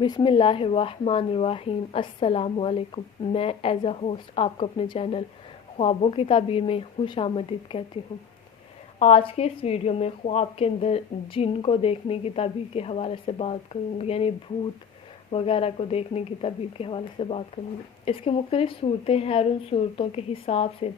بسم اللہ الرحمن الرحیم۔ السلام علیکم۔ میں ایز اے ہوسٹ آپ کو اپنے چینل خوابوں کی تعبیر میں خوش آمدید کہتی ہوں۔ آج کے اس ویڈیو میں خواب کے اندر جن کو دیکھنے کی تعبیر کے حوالے سے بات کروں گی، یعنی بھوت وغیرہ کو دیکھنے کی تعبیر کے حوالے سے بات کروں گی۔ اس کی مختلف صورتیں ہیں اور ان صورتوں کے حساب سے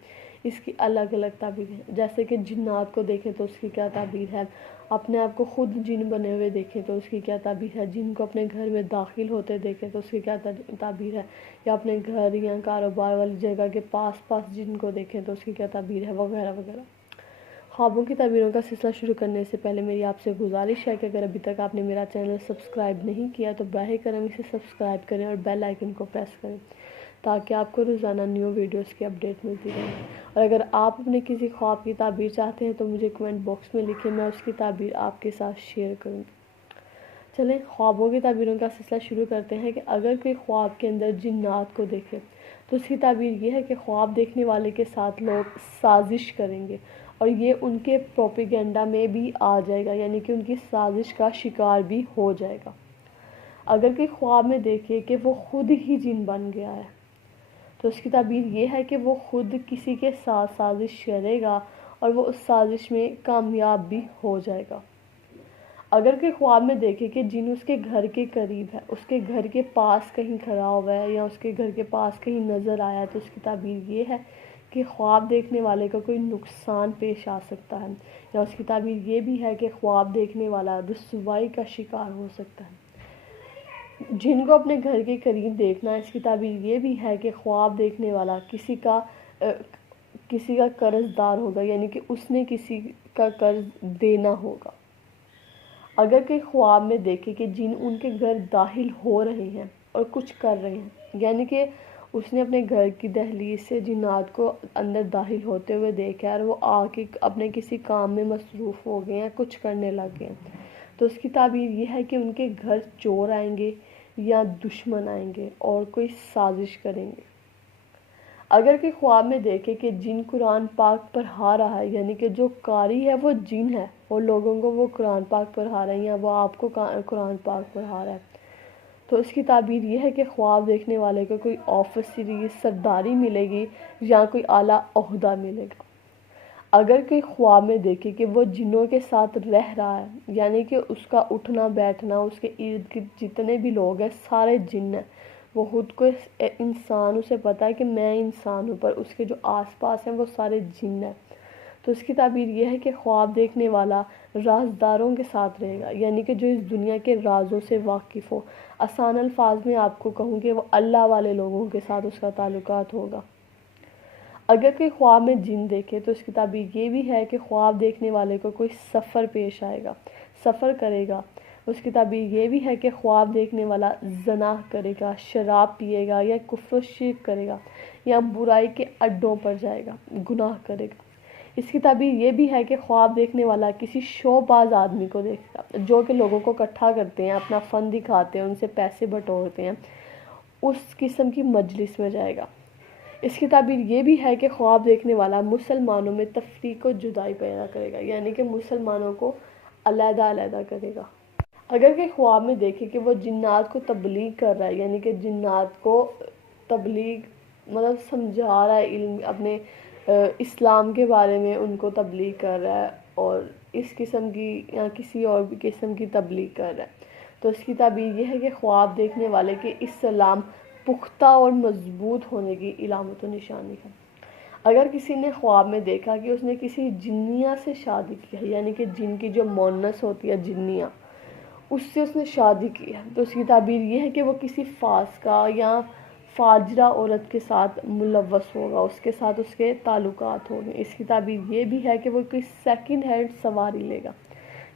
اس کی الگ الگ تعبیر ہے۔ جیسے کہ جنات کو دیکھیں تو اس کی کیا تعبیر ہے، اپنے آپ کو خود جن بنے ہوئے دیکھیں تو اس کی کیا تعبیر ہے، جن کو اپنے گھر میں داخل ہوتے دیکھیں تو اس کی کیا تعبیر ہے، یا اپنے گھر یا کاروبار والی جگہ کے پاس جن کو دیکھیں تو اس کی کیا تعبیر ہے، وغیرہ وغیرہ۔ خوابوں کی تعبیروں کا سلسلہ شروع کرنے سے پہلے میری آپ سے گزارش ہے کہ اگر ابھی تک آپ نے میرا چینل سبسکرائب نہیں کیا تو براہ کرم اسے سبسکرائب کریں اور بیل آئیکن کو پریس کریں تاکہ آپ کو روزانہ نیو ویڈیوز کی اپڈیٹ ملتی رہے۔ اور اگر آپ اپنے کسی خواب کی تعبیر چاہتے ہیں تو مجھے کمنٹ باکس میں لکھیں، میں اس کی تعبیر آپ کے ساتھ شیئر کروں گی۔ چلیں خوابوں کی تعبیروں کا سلسلہ شروع کرتے ہیں کہ اگر کوئی خواب کے اندر جنات کو دیکھے تو اس کی تعبیر یہ ہے کہ خواب دیکھنے والے کے ساتھ لوگ سازش کریں گے اور یہ ان کے پروپیگنڈا میں بھی آ جائے گا، یعنی کہ ان کی سازش کا شکار بھی ہو جائے گا۔ اگر کوئی خواب میں دیکھے کہ وہ خود ہی جن بن گیا ہے تو اس کی تعبیر یہ ہے کہ وہ خود کسی کے ساتھ سازش کرے گا اور وہ اس سازش میں کامیاب بھی ہو جائے گا۔ اگر کوئی خواب میں دیکھے کہ جن اس کے گھر کے قریب ہے، اس کے گھر کے پاس کہیں کھڑا ہوا ہے یا اس کے گھر کے پاس کہیں نظر آیا تو اس کی تعبیر یہ ہے کہ خواب دیکھنے والے کو کوئی نقصان پیش آ سکتا ہے، یا اس کی تعبیر یہ بھی ہے کہ خواب دیکھنے والا رسوائی کا شکار ہو سکتا ہے۔ جن کو اپنے گھر کے قریب دیکھنا، اس کی تعبیر یہ بھی ہے کہ خواب دیکھنے والا کسی کا قرض دار ہوگا، یعنی کہ اس نے کسی کا قرض دینا ہوگا۔ اگر کوئی خواب میں دیکھے کہ جن ان کے گھر داخل ہو رہے ہیں اور کچھ کر رہے ہیں، یعنی کہ اس نے اپنے گھر کی دہلیز سے جنات کو اندر داخل ہوتے ہوئے دیکھا اور وہ آ کے اپنے کسی کام میں مصروف ہو گئے ہیں، کچھ کرنے لگ گئے ہیں، تو اس کی تعبیر یہ ہے کہ ان کے گھر چور آئیں گے یا دشمن آئیں گے اور کوئی سازش کریں گے۔ اگر کوئی خواب میں دیکھے کہ جن قرآن پاک پڑھا رہا ہے، یعنی کہ جو قاری ہے وہ جن ہے اور لوگوں کو وہ قرآن پاک پڑھا رہا ہے یا وہ آپ کو قرآن پاک پڑھا رہا ہے، تو اس کی تعبیر یہ ہے کہ خواب دیکھنے والے کو کوئی آفیسری سرداری ملے گی یا کوئی اعلیٰ عہدہ ملے گا۔ اگر کوئی خواب میں دیکھے کہ وہ جنوں کے ساتھ رہ رہا ہے، یعنی کہ اس کا اٹھنا بیٹھنا، اس کے ارد گرد جتنے بھی لوگ ہیں سارے جن ہیں، وہ خود کو انسان، اسے پتا ہے کہ میں انسان ہوں، پر اس کے جو آس پاس ہیں وہ سارے جن ہیں، تو اس کی تعبیر یہ ہے کہ خواب دیکھنے والا رازداروں کے ساتھ رہے گا، یعنی کہ جو اس دنیا کے رازوں سے واقف ہو۔ آسان الفاظ میں آپ کو کہوں کہ وہ اللہ والے لوگوں کے ساتھ اس کا تعلقات ہوگا۔ اگر کوئی خواب میں جن دیکھے تو اس کی تعبیر یہ بھی ہے کہ خواب دیکھنے والے کو کوئی سفر پیش آئے گا، سفر کرے گا۔ اس کی تعبیر یہ بھی ہے کہ خواب دیکھنے والا زنا کرے گا، شراب پیے گا یا کفر و شرک کرے گا یا برائی کے اڈوں پر جائے گا، گناہ کرے گا۔ اس کی تعبیر یہ بھی ہے کہ خواب دیکھنے والا کسی شو باز آدمی کو دیکھے گا جو کہ لوگوں کو اکٹھا کرتے ہیں، اپنا فن دکھاتے ہیں، ان سے پیسے بٹورتے ہیں، اس قسم کی مجلس میں جائے گا۔ اس کی تعبیر یہ بھی ہے کہ خواب دیکھنے والا مسلمانوں میں تفریق و جدائی پیدا کرے گا، یعنی کہ مسلمانوں کو علیحدہ علیحدہ کرے گا۔ اگر کہ خواب میں دیکھے کہ وہ جنات کو تبلیغ کر رہا ہے، یعنی کہ جنات کو تبلیغ مطلب سمجھا رہا ہے، علم اپنے اسلام کے بارے میں ان کو تبلیغ کر رہا ہے اور اس قسم کی یا کسی اور بھی قسم کی تبلیغ کر رہا ہے، تو اس کی تعبیر یہ ہے کہ خواب دیکھنے والے کے اسلام پختہ اور مضبوط ہونے کی علامت و نشانی ہے۔ اگر کسی نے خواب میں دیکھا کہ اس نے کسی جنیہ سے شادی کی ہے، یعنی کہ جن کی جو مونس ہوتی ہے جنیہ، اس سے اس نے شادی کی ہے، تو اس کی تعبیر یہ ہے کہ وہ کسی فاسقہ یا فاجرہ عورت کے ساتھ ملوث ہوگا، اس کے ساتھ اس کے تعلقات ہوں گے۔ اس کی تعبیر یہ بھی ہے کہ وہ کوئی سیکنڈ ہینڈ سواری لے گا،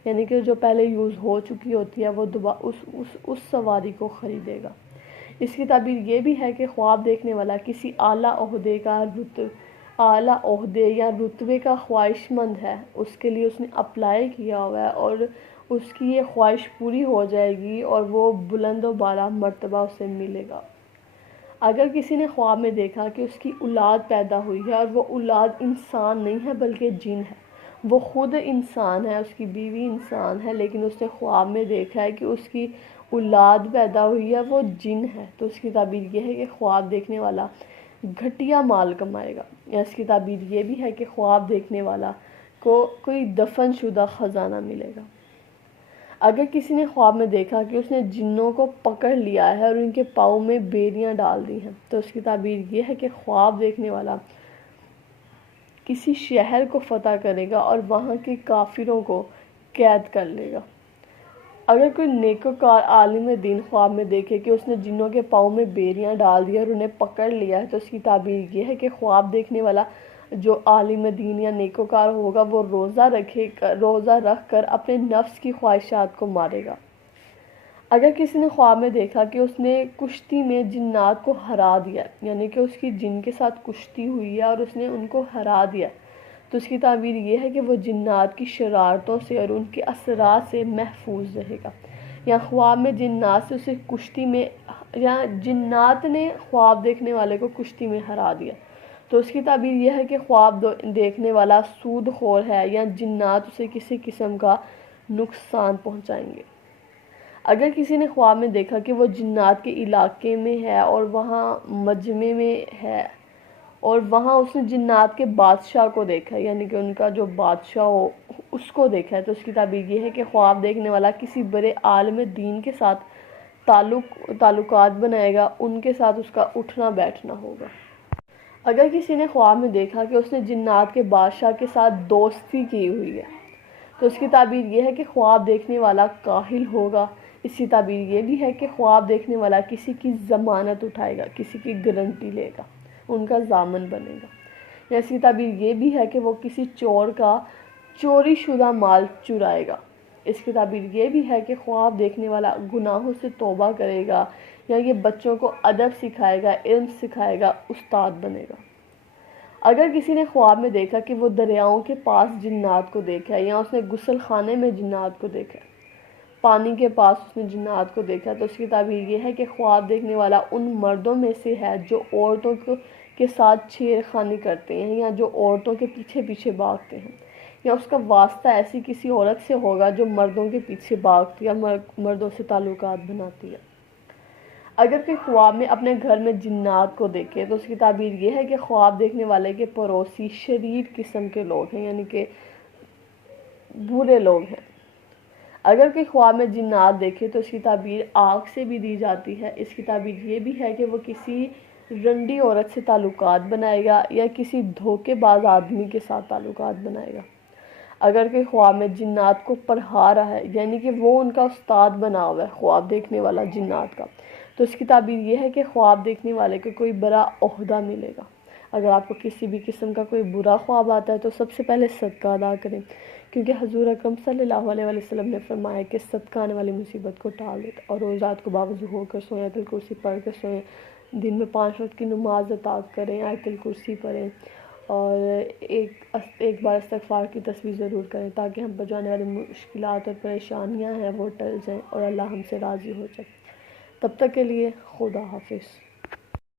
یعنی کہ جو پہلے یوز ہو چکی ہوتی ہے وہ اس سواری کو خریدے گا۔ اس کی تعبیر یہ بھی ہے کہ خواب دیکھنے والا کسی اعلیٰ عہدے یا رتبے کا خواہش مند ہے، اس کے لیے اس نے اپلائی کیا ہوا ہے اور اس کی یہ خواہش پوری ہو جائے گی اور وہ بلند و بالا مرتبہ اسے ملے گا۔ اگر کسی نے خواب میں دیکھا کہ اس کی اولاد پیدا ہوئی ہے اور وہ اولاد انسان نہیں ہے بلکہ جن ہے، وہ خود انسان ہے، اس کی بیوی انسان ہے، لیکن اس نے خواب میں دیکھا ہے کہ اس کی اولاد پیدا ہوئی ہے وہ جن ہے، تو اس کی تعبیر یہ ہے کہ خواب دیکھنے والا گھٹیا مال کمائے گا، یا اس کی تعبیر یہ بھی ہے کہ خواب دیکھنے والا کو کوئی دفن شدہ خزانہ ملے گا۔ اگر کسی نے خواب میں دیکھا کہ اس نے جنوں کو پکڑ لیا ہے اور ان کے پاؤں میں بیڑیاں ڈال دی ہیں، تو اس کی تعبیر یہ ہے کہ خواب دیکھنے والا کسی شہر کو فتح کرے گا اور وہاں کے کافروں کو قید کر لے گا۔ اگر کوئی نیکوکار عالم دین خواب میں دیکھے کہ اس نے جنوں کے پاؤں میں بیڑیاں ڈال دی اور انہیں پکڑ لیا ہے، تو اس کی تعبیر یہ ہے کہ خواب دیکھنے والا جو عالم دین یا نیکوکار ہوگا وہ روزہ رکھ کر اپنے نفس کی خواہشات کو مارے گا۔ اگر کسی نے خواب میں دیکھا کہ اس نے کشتی میں جنات کو ہرا دیا، یعنی کہ اس کی جن کے ساتھ کشتی ہوئی ہے اور اس نے ان کو ہرا دیا، تو اس کی تعبیر یہ ہے کہ وہ جنات کی شرارتوں سے اور ان کے اثرات سے محفوظ رہے گا، یا خواب میں جنات سے اسے کشتی میں، یا جنات نے خواب دیکھنے والے کو کشتی میں ہرا دیا، تو اس کی تعبیر یہ ہے کہ خواب دیکھنے والا سود خور ہے، یا جنات اسے کسی قسم کا نقصان پہنچائیں گے۔ اگر کسی نے خواب میں دیکھا کہ وہ جنات کے علاقے میں ہے اور وہاں مجمع میں ہے، اور وہاں اس نے جنات کے بادشاہ کو دیکھا، یعنی کہ ان کا جو بادشاہ ہو اس کو دیکھا ہے، تو اس کی تعبیر یہ ہے کہ خواب دیکھنے والا کسی بڑے عالم دین کے ساتھ تعلقات بنائے گا، ان کے ساتھ اس کا اٹھنا بیٹھنا ہوگا۔ اگر کسی نے خواب میں دیکھا کہ اس نے جنات کے بادشاہ کے ساتھ دوستی کی ہوئی ہے، تو اس کی تعبیر یہ ہے کہ خواب دیکھنے والا کاہل ہوگا۔ اس کی تعبیر یہ بھی ہے کہ خواب دیکھنے والا کسی کی ضمانت اٹھائے گا، کسی کی گارنٹی لے گا، ان کا ضامن بنے گا، یا اس کی تعبیر یہ بھی ہے کہ وہ کسی چور کا چوری شدہ مال چرائے گا۔ اس کی تعبیر یہ بھی ہے کہ خواب دیکھنے والا گناہوں سے توبہ کرے گا، یا یہ بچوں کو ادب سکھائے گا، علم سکھائے گا، استاد بنے گا۔ اگر کسی نے خواب میں دیکھا کہ وہ دریاؤں کے پاس جنات کو دیکھا ہے، یا اس نے غسل خانے میں جنات کو دیکھا ہے، پانی کے پاس اس نے جنات کو دیکھا، تو اس کی تعبیر یہ ہے کہ خواب دیکھنے والا ان مردوں میں سے ہے جو عورتوں کے ساتھ چھیڑ خانی کرتے ہیں، یا جو عورتوں کے پیچھے پیچھے بھاگتے ہیں، یا اس کا واسطہ ایسی کسی عورت سے ہوگا جو مردوں کے پیچھے بھاگتی ہے، مردوں سے تعلقات بناتی ہے۔ اگر کوئی خواب میں اپنے گھر میں جنات کو دیکھے، تو اس کی تعبیر یہ ہے کہ خواب دیکھنے والے کے پڑوسی شریر قسم کے لوگ ہیں، یعنی کہ برے لوگ ہیں۔ اگر کوئی خواب میں جنات دیکھے تو اس کی تعبیر آگ سے بھی دی جاتی ہے۔ اس کی تعبیر یہ بھی ہے کہ وہ کسی رنڈی عورت سے تعلقات بنائے گا، یا کسی دھوکے باز آدمی کے ساتھ تعلقات بنائے گا۔ اگر کوئی خواب میں جنات کو پڑھا رہا ہے، یعنی کہ وہ ان کا استاد بنا ہوا ہے خواب دیکھنے والا جنات کا، تو اس کی تعبیر یہ ہے کہ خواب دیکھنے والے کو کوئی بڑا عہدہ ملے گا۔ اگر آپ کو کسی بھی قسم کا کوئی برا خواب آتا ہے تو سب سے پہلے صدقہ ادا کریں، کیونکہ حضور اکرم صلی اللہ علیہ وسلم نے فرمایا کہ صدقہ آنے والی مصیبت کو ٹال دیتا، اور روز رات کو باوضو ہو کر سوئیں، آیت الکرسی پڑھ کر سوئیں، دن میں 5 وقت کی نماز ادا کریں، آیت الکرسی پڑھیں، اور ایک بار استغفار کی تسبیح ضرور کریں، تاکہ ہم پر جو آنے والی مشکلات اور پریشانیاں ہیں وہ ٹل جائیں اور اللہ ہم سے راضی ہو جائے۔ تب تک کے لیے خدا حافظ۔